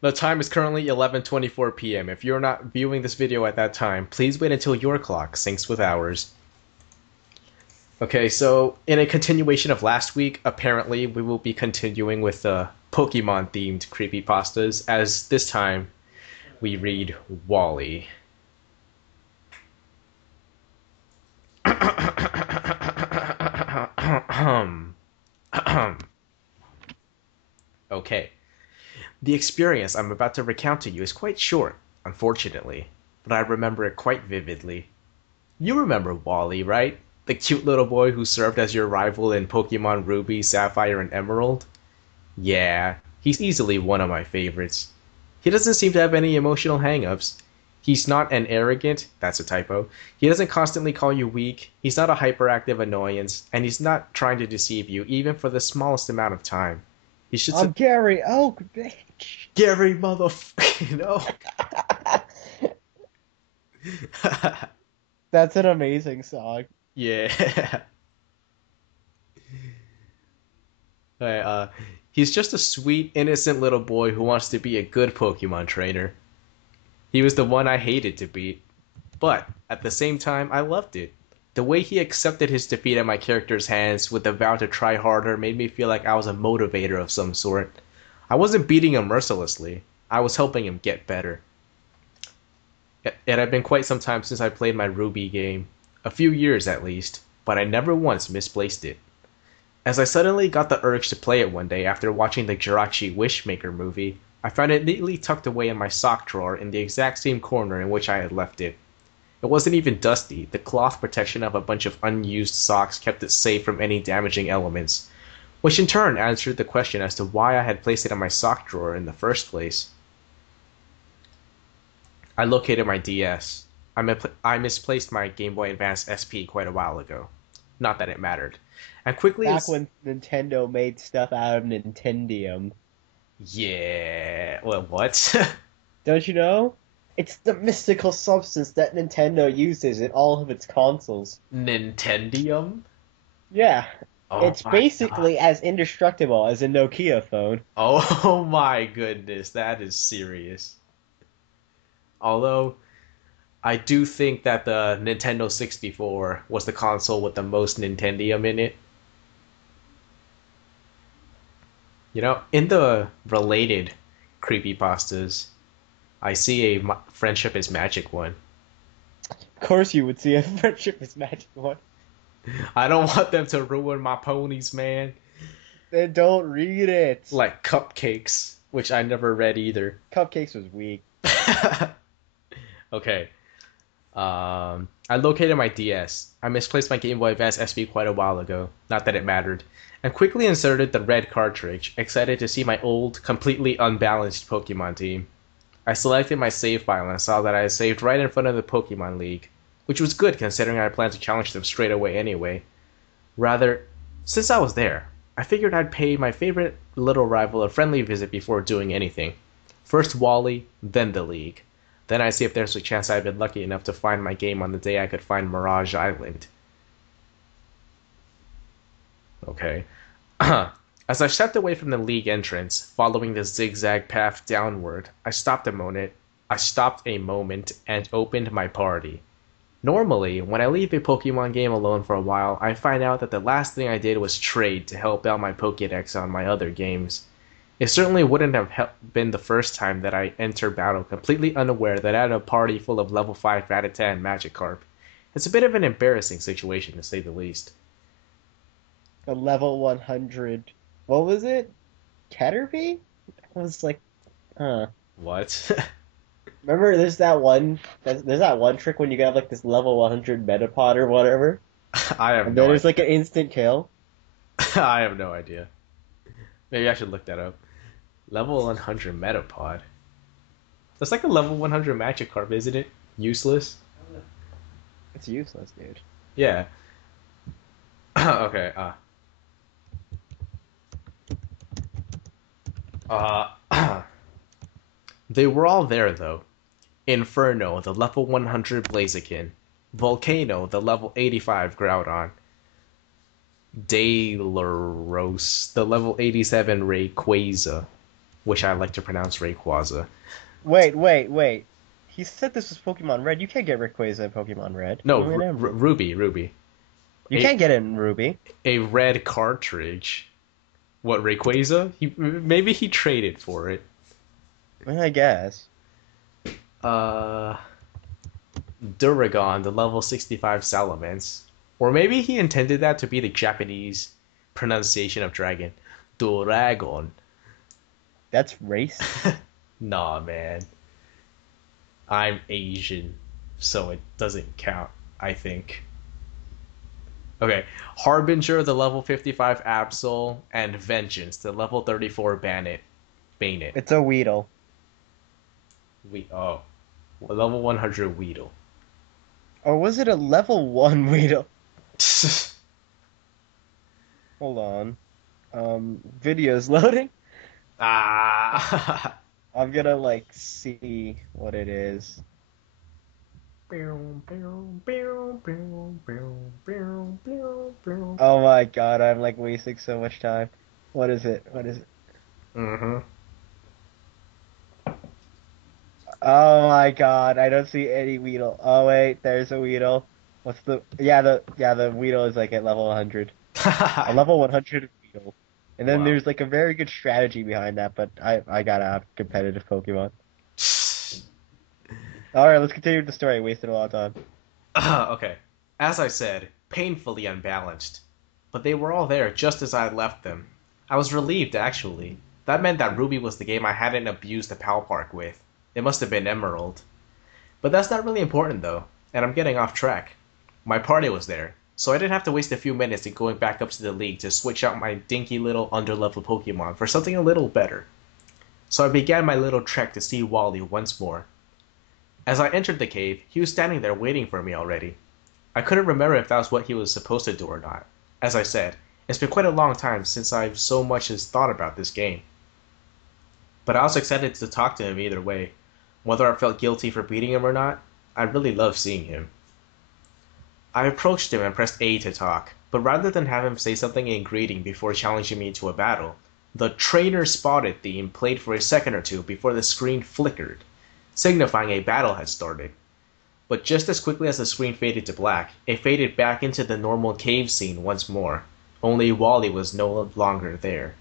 The time is currently 11:24 p.m. If you're not viewing this video at that time, please wait until your clock syncs with ours. Okay, so in a continuation of last week, apparently we will be continuing with the Pokemon-themed creepypastas, as this time we read Wally. Okay. The experience I'm about to recount to you is quite short, unfortunately, but I remember it quite vividly. You remember Wally, right? The cute little boy who served as your rival in Pokemon Ruby, Sapphire, and Emerald? Yeah, he's easily one of my favorites. He doesn't seem to have any emotional hang-ups. He's not an arrogant, that's a typo. He doesn't constantly call you weak, he's not a hyperactive annoyance, and he's not trying to deceive you even for the smallest amount of time. He's just I'm a Gary. Oh, bitch. Gary motherfucking no. That's an amazing song. Yeah. Hey, he's just a sweet, innocent little boy who wants to be a good Pokemon trainer. He was the one I hated to beat, but at the same time, I loved it. The way he accepted his defeat at my character's hands with the vow to try harder made me feel like I was a motivator of some sort. I wasn't beating him mercilessly. I was helping him get better. It had been quite some time since I played my Ruby game. A few years at least, but I never once misplaced it. As I suddenly got the urge to play it one day after watching the Jirachi Wishmaker movie, I found it neatly tucked away in my sock drawer in the exact same corner in which I had left it. It wasn't even dusty. The cloth protection of a bunch of unused socks kept it safe from any damaging elements, which in turn answered the question as to why I had placed it in my sock drawer in the first place. I located my DS. I misplaced my Game Boy Advance SP quite a while ago. Not that it mattered. And quickly Back as... when Nintendo made stuff out of Nintendium. Yeah... Well, what? Don't you know? It's the mystical substance that Nintendo uses in all of its consoles. Nintendium? Yeah, Oh it's my god. basically as indestructible as a Nokia phone. Oh my goodness, that is serious. Although, I do think that the Nintendo 64 was the console with the most Nintendium in it. You know, in the related creepypastas, I see a friendship is magic one. Of course you would see a Friendship is Magic one. I don't want them to ruin my ponies, man. Then don't read it. Like cupcakes, which I never read either. Cupcakes was weak. Okay. I located my DS. I misplaced my Game Boy Advance SP quite a while ago. Not that it mattered. And quickly inserted the red cartridge, excited to see my old, completely unbalanced Pokemon team. I selected my save file and saw that I had saved right in front of the Pokemon League, which was good considering I planned to challenge them straight away anyway. Rather, since I was there, I figured I'd pay my favorite little rival a friendly visit before doing anything. First Wally, then the League. Then I'd see if there's a chance I'd been lucky enough to find my game on the day I could find Mirage Island. Okay. As I stepped away from the league entrance, following the zigzag path downward, I stopped a moment and opened my party. Normally, when I leave a Pokemon game alone for a while, I find out that the last thing I did was trade to help out my Pokédex on my other games. It certainly wouldn't have been the first time that I entered battle completely unaware that I had a party full of level 5 Rattata and Magikarp. It's a bit of an embarrassing situation, to say the least. The level 100. What was it? Caterpie? I was like, huh. What? Remember, there's that one trick when you get like this level 100 Metapod or whatever, I have and no then there's idea. like an instant kill. I have no idea. Maybe I should look that up. Level 100 Metapod. That's like a level 100 Magikarp, isn't it? Useless? It's useless, dude. Yeah. Okay, uh, they were all there, though. Inferno, the level 100 Blaziken. Volcano, the level 85 Groudon. Dailaros, the level 87 Rayquaza. which I like to pronounce Rayquaza. Wait. He said this was Pokemon Red. You can't get Rayquaza in Pokemon Red. No, Only in Emerald. Ruby. You A can't get it in Ruby. a red cartridge. What, Rayquaza? Maybe he traded for it. I guess. Uh, Duragon, the level 65 Salamence. Or maybe he intended that to be the Japanese pronunciation of dragon. Duragon. That's race. Nah, man. I'm Asian, so it doesn't count, I think. Okay, Harbinger, the level 55 Absol, and Vengeance, the level 34 Banet. It's a Weedle. Oh, level 100 Weedle. Or was it a level 1 Weedle? Hold on. Video's loading. Ah. I'm gonna like see what it is. Oh my god, I'm like wasting so much time. What is it? What is it? Mm-hmm. Oh my god, I don't see any Weedle. Oh wait, there's a Weedle. What's the the Weedle is like at level 100. A level 100 Weedle. And then Wow. there's like a very good strategy behind that, but I gotta have competitive Pokemon. Alright, let's continue with the story. I wasted a lot of time. Okay. As I said, painfully unbalanced. But they were all there just as I had left them. I was relieved, actually. That meant that Ruby was the game I hadn't abused the Pal Park with. It must have been Emerald. But that's not really important, though, and I'm getting off track. My party was there, so I didn't have to waste a few minutes in going back up to the league to switch out my dinky little underleveled Pokemon for something a little better. So I began my little trek to see Wally once more. As I entered the cave, he was standing there waiting for me already. I couldn't remember if that was what he was supposed to do or not. As I said, it's been quite a long time since I've so much as thought about this game. But I was excited to talk to him either way. Whether I felt guilty for beating him or not, I really loved seeing him. I approached him and pressed A to talk, but rather than have him say something in greeting before challenging me to a battle, the trainer spotted theme played for a second or two before the screen flickered, signifying a battle had started. But just as quickly as the screen faded to black, it faded back into the normal cave scene once more, only Wally was no longer there.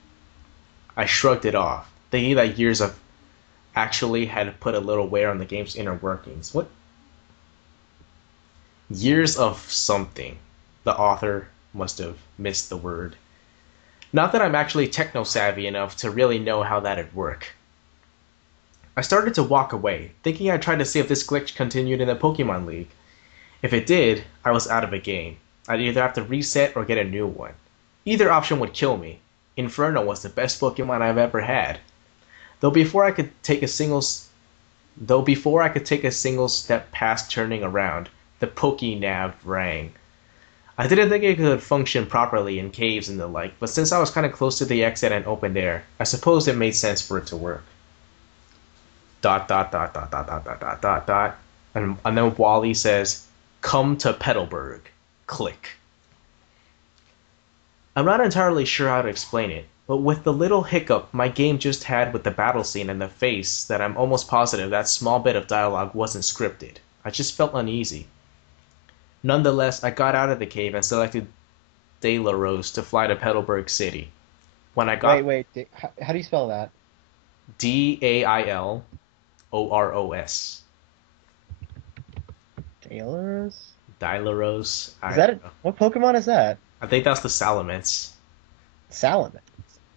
I shrugged it off, thinking that years of actually had put a little wear on the game's inner workings. What? Years of something. The author must have missed the word. Not that I'm actually techno-savvy enough to really know how that'd work. I started to walk away, thinking I'd try to see if this glitch continued in the Pokemon League. If it did, I was out of a game. I'd either have to reset or get a new one. Either option would kill me. Inferno was the best Pokemon I've ever had. Though before I could take a single step past turning around, the Pokénav rang. I didn't think it could function properly in caves and the like, but since I was kind of close to the exit and open air, I suppose it made sense for it to work. Dot dot dot dot dot dot dot dot dot dot. And then Wally says, "Come to Petalburg." Click. I'm not entirely sure how to explain it, but with the little hiccup my game just had with the battle scene and the face, that I'm almost positive that small bit of dialogue wasn't scripted. I just felt uneasy. Nonetheless, I got out of the cave and selected Dailaros to fly to Petalburg City. When I got Wait. How do you spell that? Dailoros. Tailors? Dailaros. Is I that don't know. what Pokemon is that? I think that's the Salamence. Salamence.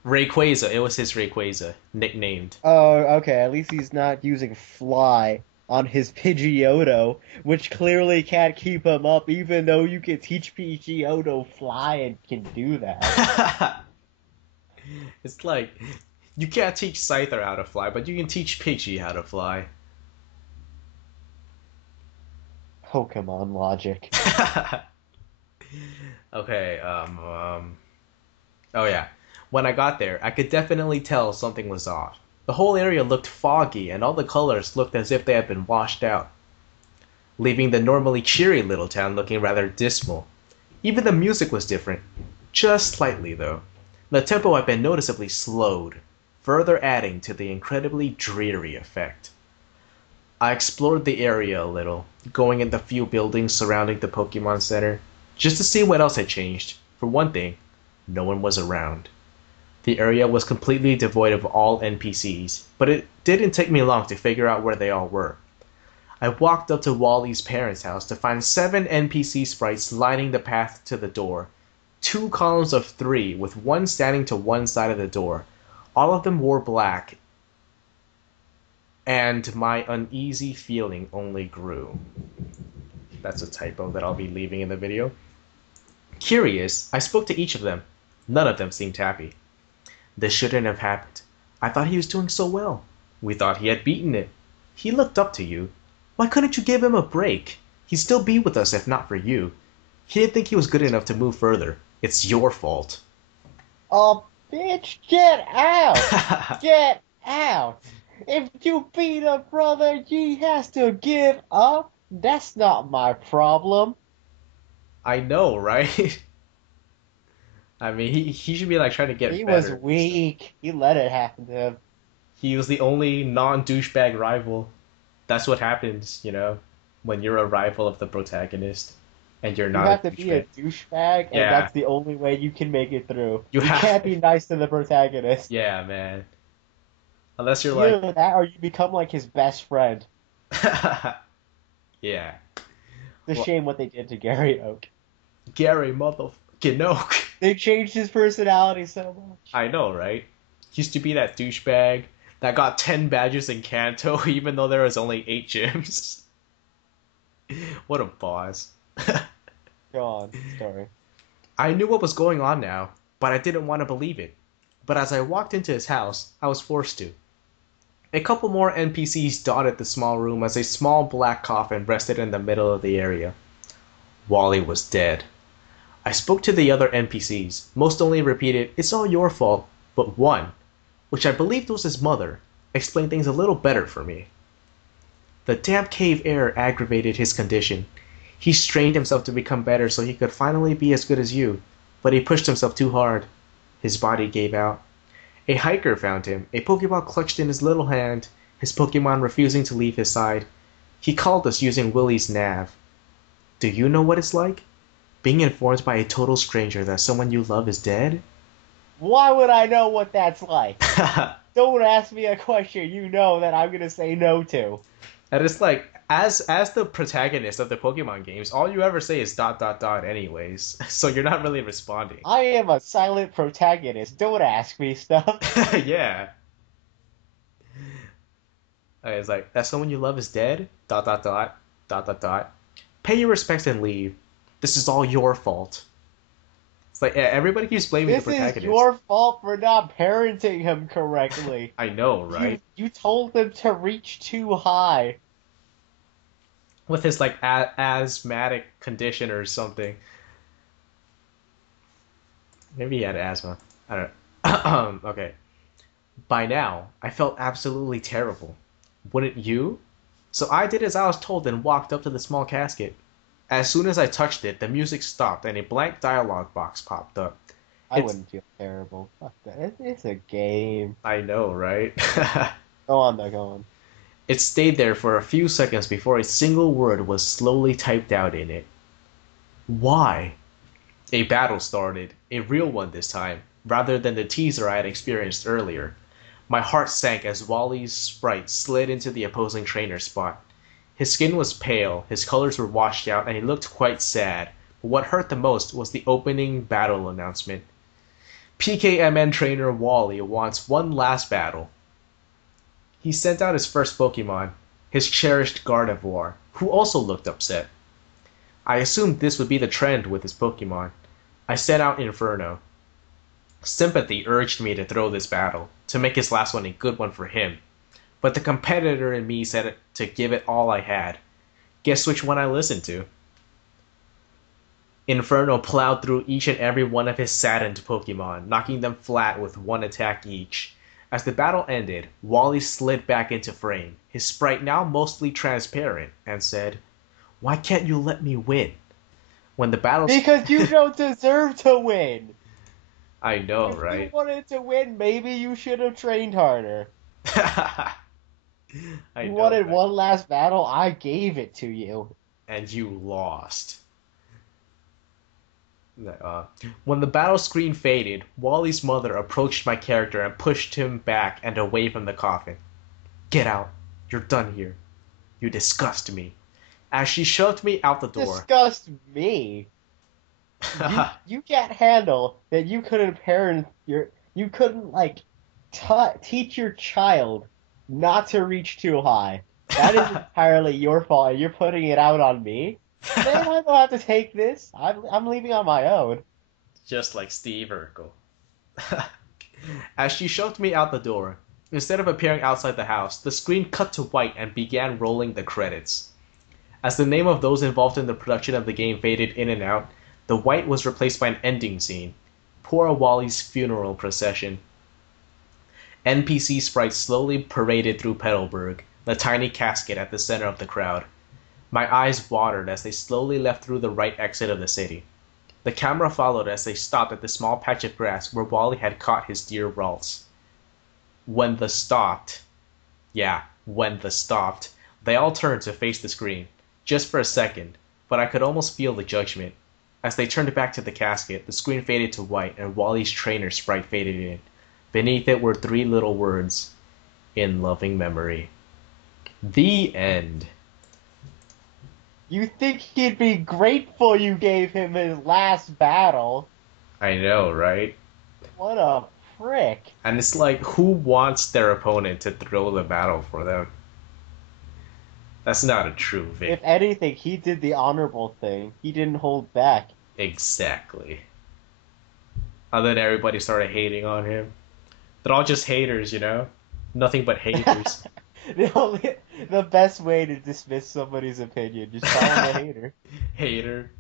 Rayquaza. It was his Rayquaza, nicknamed. Oh, okay. At least he's not using fly on his Pidgeotto, which clearly can't keep him up, even though you can teach Pidgeotto fly and can do that. It's like you can't teach Scyther how to fly, but you can teach Pidgey how to fly. Pokemon logic. Okay, oh yeah. When I got there, I could definitely tell something was off. The whole area looked foggy, and all the colors looked as if they had been washed out, leaving the normally cheery little town looking rather dismal. Even the music was different. Just slightly, though. The tempo had been noticeably slowed. further adding to the incredibly dreary effect. I explored the area a little, going in the few buildings surrounding the Pokemon Center, just to see what else had changed. For one thing, no one was around. The area was completely devoid of all NPCs, but it didn't take me long to figure out where they all were. I walked up to Wally's parents' house to find 7 NPC sprites lining the path to the door. 2 columns of 3, with one standing to one side of the door. All of them wore black, and my uneasy feeling only grew. That's a typo that I'll be leaving in the video. Curious, I spoke to each of them. None of them seemed happy. This shouldn't have happened. I thought he was doing so well. We thought he had beaten it. He looked up to you. Why couldn't you give him a break? He'd still be with us if not for you. He didn't think he was good enough to move further. It's your fault. Oh, bitch, get out! Get out! If you beat a brother, he has to give up. That's not my problem. I know, right? I mean, he should be like trying to get He better. was weak. He let it happen to him. He was the only non-douchebag rival. That's what happens, when you're a rival of the protagonist and you're You not have a to be a douchebag. douchebag, and Yeah. that's the only way you can make it through. You You have can't be nice to the protagonist. Yeah, man. Unless you're like, Either that or you become like his best friend. yeah. It's a Well, shame what they did to Gary Oak. Gary motherfucking Oak. They changed his personality so much. I know, right? Used to be that douchebag that got 10 badges in Kanto even though there was only 8 gyms. What a boss. Go on, story. I knew what was going on now, but I didn't want to believe it. But as I walked into his house, I was forced to. A couple more NPCs dotted the small room as a small black coffin rested in the middle of the area. Wally was dead. I spoke to the other NPCs. Most only repeated, "It's all your fault," but one, which I believed was his mother, explained things a little better for me. The damp cave air aggravated his condition. He strained himself to become better so he could finally be as good as you, but he pushed himself too hard. His body gave out. A hiker found him, a Pokeball clutched in his little hand, his Pokemon refusing to leave his side. He called us using Willie's nav. Do you know what it's like? Being informed by a total stranger that someone you love is dead? Why would I know what that's like? Don't ask me a question you know that I'm gonna say no to. And it's like, as the protagonist of the Pokemon games, all you ever say is ... anyways. So you're not really responding. I am a silent protagonist. Don't ask me stuff. Yeah. It's like, that someone you love is dead? ... Pay your respects and leave. This is all your fault. It's like, yeah, everybody keeps blaming the This protagonist. is your fault for not parenting him correctly. I know, right? You told him to reach too high. With his, like, asthmatic condition or something. Maybe he had asthma. I don't know. Okay. By now, I felt absolutely terrible. Wouldn't you? So I did as I was told and walked up to the small casket. As soon as I touched it, the music stopped and a blank dialogue box popped up. I wouldn't feel terrible. Fuck that. It's a game. I know, right? Go on, though. Go on. It stayed there for a few seconds before a single word was slowly typed out in it. Why? A battle started, a real one this time, rather than the teaser I had experienced earlier. My heart sank as Wally's sprite slid into the opposing trainer's spot. His skin was pale, his colors were washed out, and he looked quite sad. But what hurt the most was the opening battle announcement. PKMN trainer Wally wants one last battle. He sent out his first Pokemon, his cherished Gardevoir, who also looked upset. I assumed this would be the trend with his Pokemon. I sent out Inferno. Sympathy urged me to throw this battle, to make his last one a good one for him. But the competitor in me said to give it all I had. Guess which one I listened to? Inferno plowed through each and every one of his saddened Pokemon, knocking them flat with one attack each. As the battle ended, Wally slid back into frame, his sprite now mostly transparent, and said, "Why can't you let me win?" When the battle... Because you don't deserve to win. I know, If you right? wanted to win, maybe you should have trained harder. I You know, wanted right? one last battle, I gave it to you. And you lost. Uh, when the battle screen faded, Wally's mother approached my character and pushed him back and away from the coffin. Get out. You're done here. You disgust me. As she shoved me out the door. Disgust me. You can't handle that you couldn't parent you couldn't like teach your child not to reach too high. That is entirely your fault. You're putting it out on me. Man, I don't have to take this. I'm leaving on my own. Just like Steve Urkel. As she shoved me out the door, instead of appearing outside the house, the screen cut to white and began rolling the credits. As the name of those involved in the production of the game faded in and out, the white was replaced by an ending scene. Poor Wally's funeral procession. NPC sprites slowly paraded through Petalburg, the tiny casket at the center of the crowd. My eyes watered as they slowly left through the right exit of the city. The camera followed as they stopped at the small patch of grass where Wally had caught his deer Ralts. When the stopped, they all turned to face the screen, just for a second, but I could almost feel the judgment. As they turned back to the casket, the screen faded to white and Wally's trainer sprite faded in. Beneath it were three little words, in loving memory. The end. You think he'd be grateful you gave him his last battle? I know, right? What a prick. And it's like, who wants their opponent to throw the battle for them? That's not a true If victory. anything, he did the honorable thing. He didn't hold back. Exactly. And then everybody started hating on him. They're all just haters, you know? Nothing but haters. The best way to dismiss somebody's opinion, just call him a hater. Hater.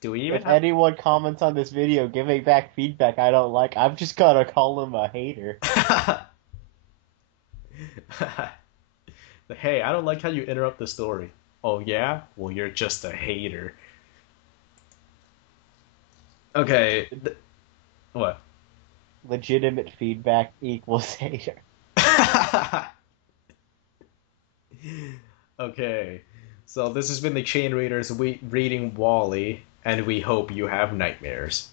Do we even If have. anyone comments on this video giving back feedback I don't like, I'm just gonna call him a hater. Hey, I don't like how you interrupt the story. Oh, yeah? Well, you're just a hater. Okay. What? Legitimate feedback equals hater. Okay. So this has been the Chain Readers reading Wally, and we hope you have nightmares.